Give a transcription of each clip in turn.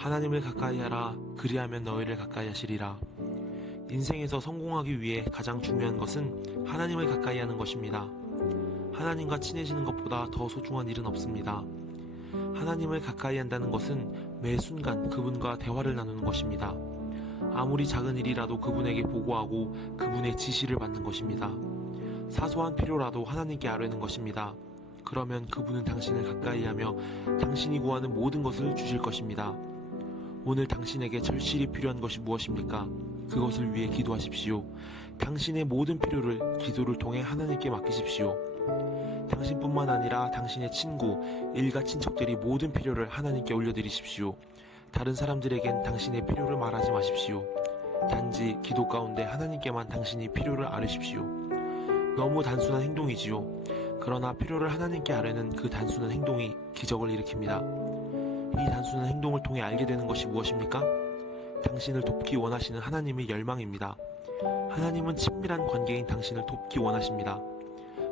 하나님을 가까이하라. 그리하면 너희를 가까이하시리라. 인생에서 성공하기 위해 가장 중요한 것은 하나님을 가까이하는 것입니다. 하나님과 친해지는 것보다 더 소중한 일은 없습니다. 하나님을 가까이한다는 것은 매 순간 그분과 대화를 나누는 것입니다. 아무리 작은 일이라도 그분에게 보고하고 그분의 지시를 받는 것입니다. 사소한 필요라도 하나님께 아뢰는 것입니다. 그러면 그분은 당신을 가까이하며 당신이 구하는 모든 것을 주실 것입니다. 오늘 당신에게 절실히 필요한 것이 무엇입니까? 그것을 위해 기도하십시오. 당신의 모든 필요를 기도를 통해 하나님께 맡기십시오. 당신뿐만 아니라 당신의 친구, 일가 친척들이 모든 필요를 하나님께 올려드리십시오. 다른 사람들에겐 당신의 필요를 말하지 마십시오. 단지 기도 가운데 하나님께만 당신이 필요를 아뢰십시오. 너무 단순한 행동이지요. 그러나 필요를 하나님께 아뢰는 그 단순한 행동이 기적을 일으킵니다. 이 단순한 행동을 통해 알게 되는 것이 무엇입니까? 당신을 돕기 원하시는 하나님의 열망입니다. 하나님은 친밀한 관계인 당신을 돕기 원하십니다.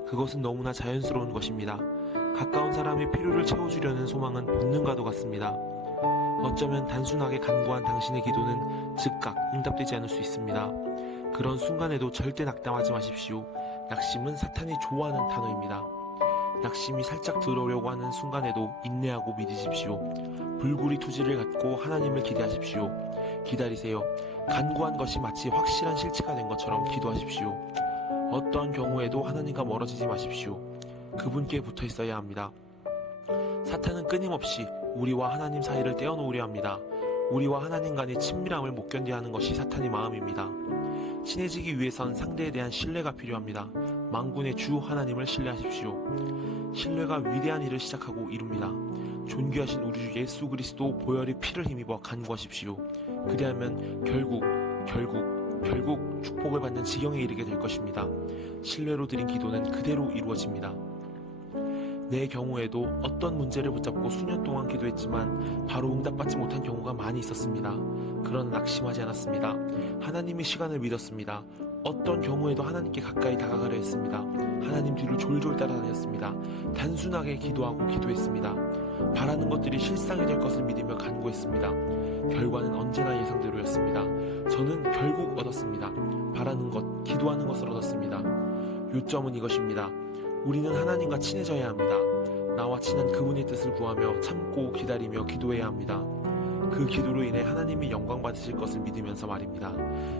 그것은 너무나 자연스러운 것입니다. 가까운 사람의 필요를 채워주려는 소망은 본능과도 같습니다. 어쩌면 단순하게 간구한 당신의 기도는 즉각 응답되지 않을 수 있습니다. 그런 순간에도 절대 낙담하지 마십시오. 낙심은 사탄이 좋아하는 단어입니다. 낙심이 살짝 들어오려고 하는 순간에도 인내하고 믿으십시오. 불구리 투지를 갖고 하나님을 기대하십시오. 기다리세요. 간구한 것이 마치 확실한 실체가 된 것처럼 기도하십시오. 어떠한 경우에도 하나님과 멀어지지 마십시오. 그분께 붙어 있어야 합니다. 사탄은 끊임없이 우리와 하나님 사이를 떼어놓으려 합니다. 우리와 하나님 간의 친밀함을 못 견뎌야 하는 것이 사탄의 마음입니다. 친해지기 위해선 상대에 대한 신뢰가 필요합니다. 만군의 주 하나님을 신뢰하십시오. 신뢰가 위대한 일을 시작하고 이룹니다. 존귀하신 우리 주 예수 그리스도 보혈의 피를 힘입어 간구하십시오. 그리하면 결국 축복을 받는 지경에 이르게 될 것입니다. 신뢰로 드린 기도는 그대로 이루어집니다. 내 경우에도 어떤 문제를 붙잡고 수년 동안 기도했지만 바로 응답받지 못한 경우가 많이 있었습니다. 그러나 낙심하지 않았습니다. 하나님의 시간을 믿었습니다. 어떤 경우에도 하나님께 가까이 다가가려 했습니다. 하나님 뒤를 졸졸 따라다녔습니다. 단순하게 기도하고 기도했습니다. 바라는 것들이 실상이 될 것을 믿으며 간구했습니다. 결과는 언제나 예상대로였습니다. 저는 결국 얻었습니다. 바라는 것, 기도하는 것을 얻었습니다. 요점은 이것입니다. 우리는 하나님과 친해져야 합니다. 나와 친한 그분의 뜻을 구하며 참고 기다리며 기도해야 합니다. 그 기도로 인해 하나님이 영광 받으실 것을 믿으면서 말입니다.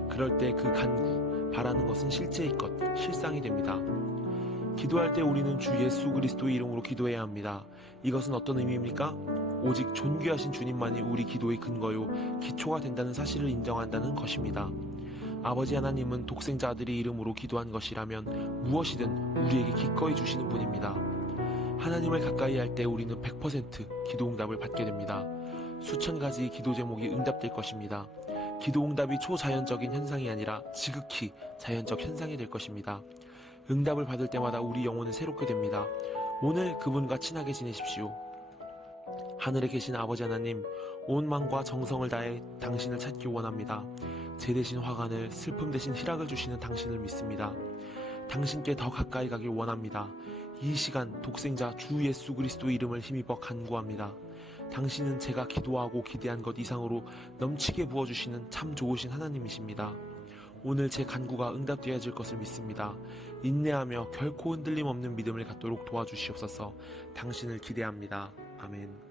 그럴 때 그 간구, 바라는 것은 실제의 것, 실상이 됩니다. 기도할 때 우리는 주 예수 그리스도의 이름으로 기도해야 합니다. 이것은 어떤 의미입니까? 오직 존귀하신 주님만이 우리 기도의 근거요, 기초가 된다는 사실을 인정한다는 것입니다. 아버지 하나님은 독생자 아들의 이름으로 기도한 것이라면 무엇이든 우리에게 기꺼이 주시는 분입니다. 하나님을 가까이 할 때 우리는 100% 기도응답을 받게 됩니다. 수천 가지 기도 제목이 응답될 것입니다. 기도응답이 초자연적인 현상이 아니라 지극히 자연적 현상이 될 것입니다. 응답을 받을 때마다 우리 영혼은 새롭게 됩니다. 오늘 그분과 친하게 지내십시오. 하늘에 계신 아버지 하나님, 온 마음과 정성을 다해 당신을 찾기 원합니다. 제 대신 화관을, 슬픔 대신 희락을 주시는 당신을 믿습니다. 당신께 더 가까이 가길 원합니다. 이 시간 독생자 주 예수 그리스도 이름을 힘입어 간구합니다. 당신은 제가 기도하고 기대한 것 이상으로 넘치게 부어주시는 참 좋으신 하나님이십니다. 오늘 제 간구가 응답되어질 것을 믿습니다. 인내하며 결코 흔들림 없는 믿음을 갖도록 도와주시옵소서. 당신을 기대합니다. 아멘.